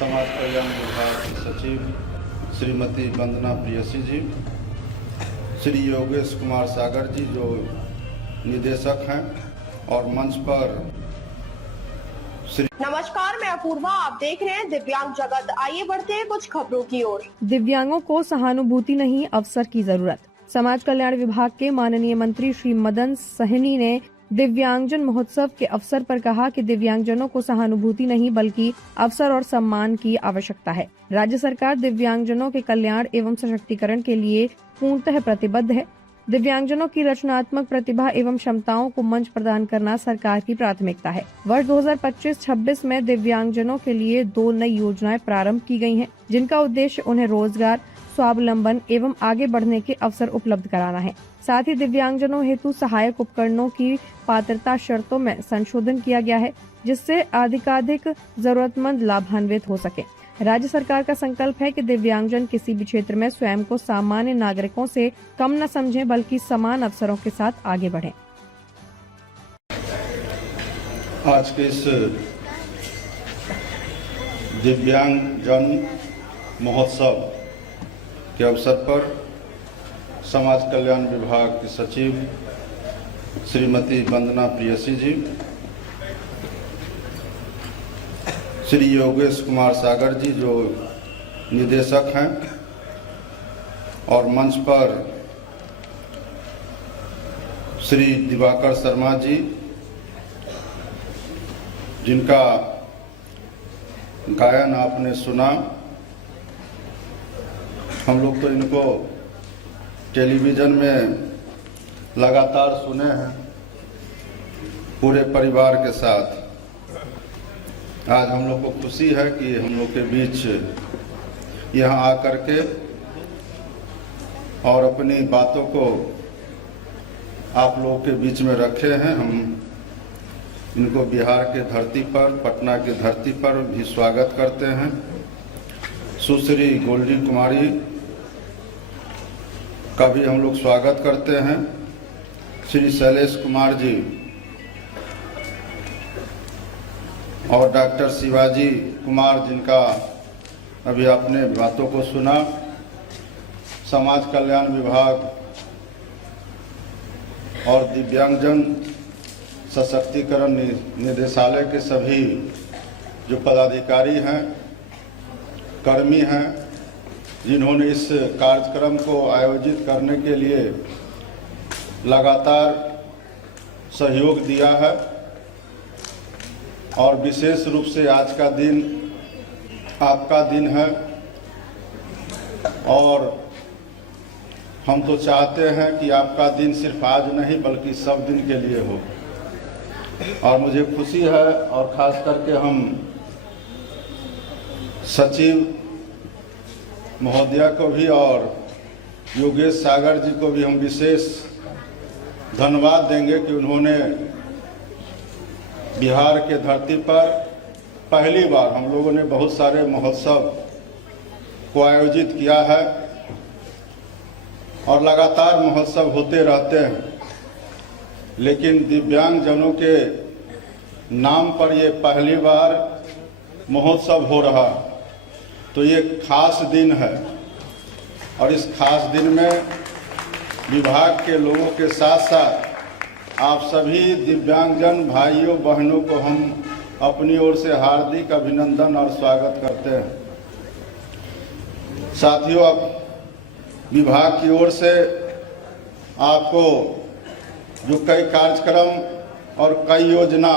समाज कल्याण विभाग की सचिव श्रीमती वंदना प्रियसी जी, श्री योगेश कुमार सागर जी जो निदेशक हैं, और मंच पर नमस्कार, मैं अपूर्वा, आप देख रहे हैं दिव्यांग जगत। आइए बढ़ते हैं कुछ खबरों की ओर। दिव्यांगों को सहानुभूति नहीं, अवसर की जरूरत। समाज कल्याण विभाग के माननीय मंत्री श्री मदन सहनी ने दिव्यांगजन महोत्सव के अवसर पर कहा कि दिव्यांगजनों को सहानुभूति नहीं बल्कि अवसर और सम्मान की आवश्यकता है। राज्य सरकार दिव्यांगजनों के कल्याण एवं सशक्तिकरण के लिए पूर्णतः प्रतिबद्ध है। दिव्यांगजनों की रचनात्मक प्रतिभा एवं क्षमताओं को मंच प्रदान करना सरकार की प्राथमिकता है। वर्ष 2025-26 में दिव्यांगजनों के लिए 2 नई योजनाएं प्रारंभ की गई हैं, जिनका उद्देश्य उन्हें रोजगार, स्वावलंबन एवं आगे बढ़ने के अवसर उपलब्ध कराना है। साथ ही दिव्यांगजनों हेतु सहायक उपकरणों की पात्रता शर्तों में संशोधन किया गया है, जिससे अधिकाधिक जरूरतमंद लाभान्वित हो सके। राज्य सरकार का संकल्प है कि दिव्यांगजन किसी भी क्षेत्र में स्वयं को सामान्य नागरिकों से कम न समझें बल्कि समान अवसरों के साथ आगे बढ़ें। आज के इस दिव्यांगजन महोत्सव के अवसर पर समाज कल्याण विभाग की सचिव श्रीमती वंदना प्रियसी जी, श्री योगेश कुमार सागर जी जो निदेशक हैं, और मंच पर श्री दिवाकर शर्मा जी, जिनका गायन आपने सुना। हम लोग तो इनको टेलीविज़न में लगातार सुने हैं पूरे परिवार के साथ। आज हम लोग को खुशी है कि हम लोग के बीच यहाँ आकर के और अपनी बातों को आप लोगों के बीच में रखे हैं। हम इनको बिहार के धरती पर, पटना की धरती पर भी स्वागत करते हैं। सुश्री गोल्डी कुमारी का भी हम लोग स्वागत करते हैं। श्री शैलेश कुमार जी और डॉक्टर शिवाजी कुमार, जिनका अभी आपने बातों को सुना। समाज कल्याण विभाग और दिव्यांगजन सशक्तिकरण निदेशालय के सभी जो पदाधिकारी हैं, कर्मी हैं, जिन्होंने इस कार्यक्रम को आयोजित करने के लिए लगातार सहयोग दिया है। और विशेष रूप से आज का दिन आपका दिन है, और हम तो चाहते हैं कि आपका दिन सिर्फ आज नहीं बल्कि सब दिन के लिए हो। और मुझे खुशी है, और ख़ास करके हम सचिव महोदया को भी और योगेश सागर जी को भी हम विशेष धन्यवाद देंगे कि उन्होंने बिहार के धरती पर पहली बार, हम लोगों ने बहुत सारे महोत्सव को आयोजित किया है और लगातार महोत्सव होते रहते हैं, लेकिन दिव्यांगजनों के नाम पर ये पहली बार महोत्सव हो रहा। तो ये खास दिन है, और इस खास दिन में विभाग के लोगों के साथ साथ आप सभी दिव्यांगजन भाइयों बहनों को हम अपनी ओर से हार्दिक अभिनंदन और स्वागत करते हैं। साथियों, अब विभाग की ओर से आपको जो कई कार्यक्रम और कई योजना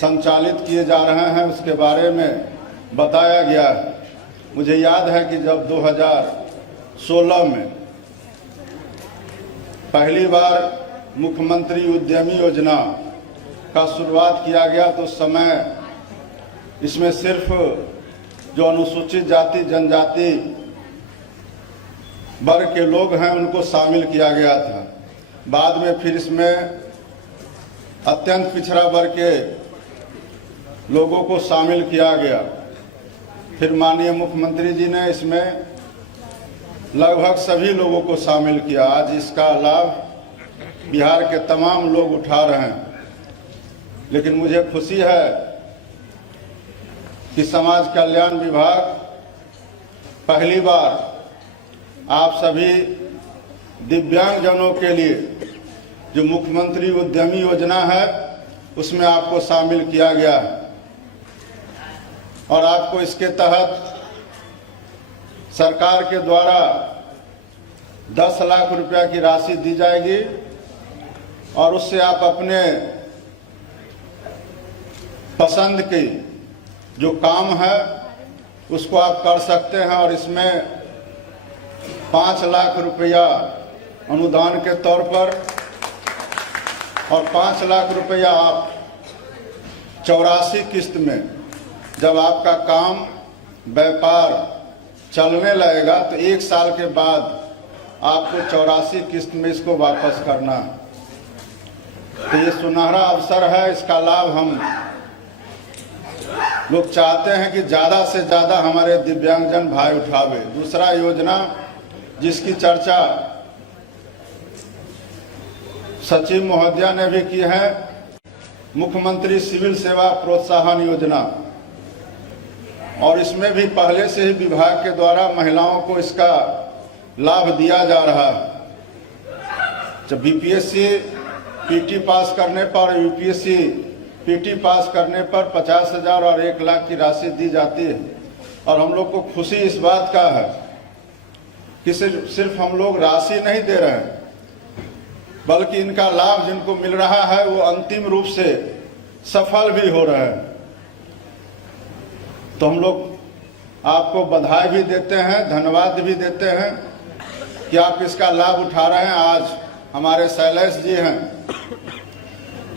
संचालित किए जा रहे हैं उसके बारे में बताया गया है। मुझे याद है कि जब 2016 में पहली बार मुख्यमंत्री उद्यमी योजना का शुरुआत किया गया, तो उस समय इसमें सिर्फ जो अनुसूचित जाति जनजाति वर्ग के लोग हैं उनको शामिल किया गया था। बाद में फिर इसमें अत्यंत पिछड़ा वर्ग के लोगों को शामिल किया गया। फिर माननीय मुख्यमंत्री जी ने इसमें लगभग सभी लोगों को शामिल किया। आज इसका लाभ बिहार के तमाम लोग उठा रहे हैं। लेकिन मुझे खुशी है कि समाज कल्याण विभाग पहली बार आप सभी दिव्यांगजनों के लिए जो मुख्यमंत्री उद्यमी योजना है उसमें आपको शामिल किया गया है और आपको इसके तहत सरकार के द्वारा 10 लाख रुपया की राशि दी जाएगी और उससे आप अपने पसंद की जो काम है उसको आप कर सकते हैं और इसमें 5 लाख रुपया अनुदान के तौर पर और 5 लाख रुपया आप 84 किस्त में जब आपका काम व्यापार चलने लगेगा तो 1 साल के बाद आपको 84 किस्त में इसको वापस करना है। तो ये सुनहरा अवसर है, इसका लाभ हम लोग चाहते हैं कि ज़्यादा से ज़्यादा हमारे दिव्यांगजन भाई उठावे। दूसरा योजना जिसकी चर्चा सचिव महोदया ने भी की है, मुख्यमंत्री सिविल सेवा प्रोत्साहन योजना, और इसमें भी पहले से ही विभाग के द्वारा महिलाओं को इसका लाभ दिया जा रहा है। जब बीपीएससी पीटी पास करने पर, यूपीएससी पीटी पास करने पर 50,000 और 1 लाख की राशि दी जाती है और हम लोग को खुशी इस बात का है कि सिर्फ हम लोग राशि नहीं दे रहे हैं बल्कि इनका लाभ जिनको मिल रहा है वो अंतिम रूप से सफल भी हो रहे हैं। तो हम लोग आपको बधाई भी देते हैं, धन्यवाद भी देते हैं कि आप इसका लाभ उठा रहे हैं। आज हमारे शैलेश जी हैं,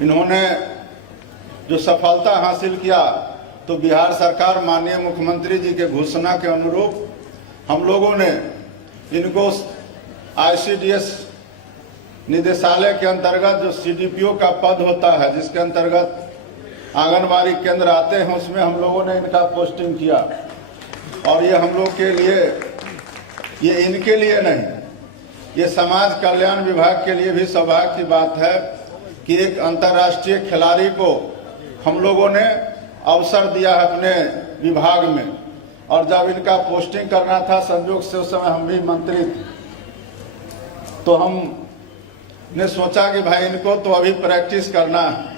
इन्होंने जो सफलता हासिल किया तो बिहार सरकार माननीय मुख्यमंत्री जी के घोषणा के अनुरूप हम लोगों ने इनको आईसीडीएस निदेशालय के अंतर्गत जो सीडीपीओ का पद होता है जिसके अंतर्गत आंगनबाड़ी केंद्र आते हैं उसमें हम लोगों ने इनका पोस्टिंग किया। और ये हम लोग के लिए, ये इनके लिए नहीं, ये समाज कल्याण विभाग के लिए भी सौभाग्य की बात है कि एक अंतर्राष्ट्रीय खिलाड़ी को हम लोगों ने अवसर दिया है अपने विभाग में। और जब इनका पोस्टिंग करना था, संयोग से उस समय हम भी मंत्री थे, तो हमने सोचा कि भाई इनको तो अभी प्रैक्टिस करना है।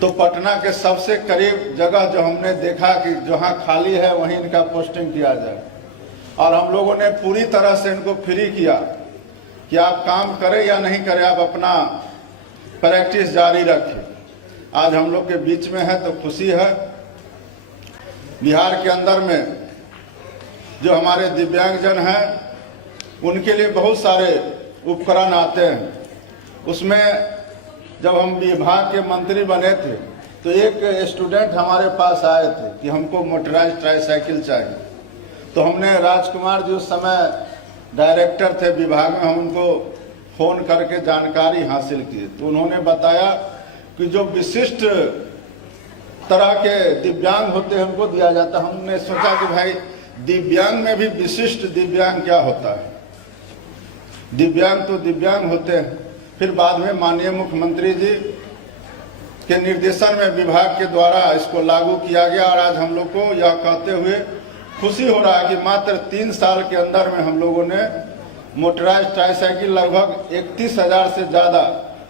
तो पटना के सबसे करीब जगह जो हमने देखा कि जहां खाली है वहीं इनका पोस्टिंग किया जाए और हम लोगों ने पूरी तरह से इनको फ्री किया कि आप काम करें या नहीं करें, आप अपना प्रैक्टिस जारी रखें। आज हम लोग के बीच में है तो खुशी है। बिहार के अंदर में जो हमारे दिव्यांगजन हैं उनके लिए बहुत सारे उपकरण आते हैं। उसमें जब हम विभाग के मंत्री बने थे तो एक स्टूडेंट हमारे पास आए थे कि हमको मोटराइज ट्राईसाइकिल चाहिए। तो हमने राजकुमार जी उस समय डायरेक्टर थे विभाग में, हम उनको फोन करके जानकारी हासिल की तो उन्होंने बताया कि जो विशिष्ट तरह के दिव्यांग होते हैं उनको दिया जाता। हमने सोचा कि भाई दिव्यांग में भी विशिष्ट दिव्यांग क्या होता है, दिव्यांग तो दिव्यांग होते हैं। फिर बाद में माननीय मुख्यमंत्री जी के निर्देशन में विभाग के द्वारा इसको लागू किया गया और आज हम लोग को यह कहते हुए खुशी हो रहा है कि मात्र 3 साल के अंदर में हम लोगों ने मोटराइज ट्राईसाइकिल लगभग 31,000 से ज़्यादा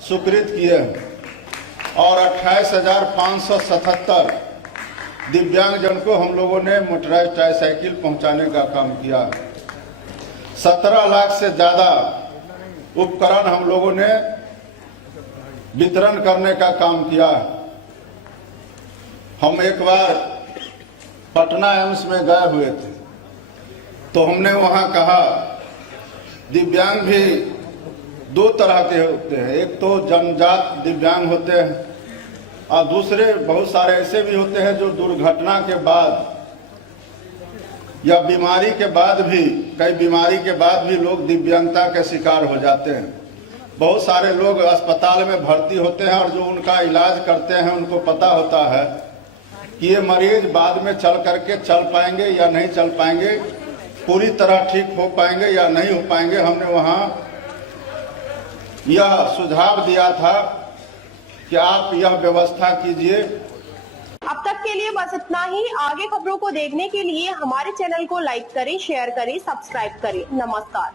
स्वीकृत किए हैं और 28,577 दिव्यांगजन को हम लोगों ने मोटराइज ट्राईसाइकिल पहुंचाने का काम किया। 17 लाख से ज़्यादा उपकरण हम लोगों ने वितरण करने का काम किया। हम एक बार पटना एम्स में गए हुए थे तो हमने वहां कहा दिव्यांग भी 2 तरह के होते हैं, एक तो जन्मजात दिव्यांग होते हैं और दूसरे बहुत सारे ऐसे भी होते हैं जो दुर्घटना के बाद या बीमारी के बाद भी, कई बीमारी के बाद भी लोग दिव्यांगता के शिकार हो जाते हैं। बहुत सारे लोग अस्पताल में भर्ती होते हैं और जो उनका इलाज करते हैं उनको पता होता है कि ये मरीज बाद में चल करके चल पाएंगे या नहीं चल पाएंगे, पूरी तरह ठीक हो पाएंगे या नहीं हो पाएंगे। हमने वहाँ यह सुझाव दिया था कि आप यह व्यवस्था कीजिए। अब तक के लिए बस इतना ही। आगे खबरों को देखने के लिए हमारे चैनल को लाइक करें, शेयर करें, सब्सक्राइब करें। नमस्कार।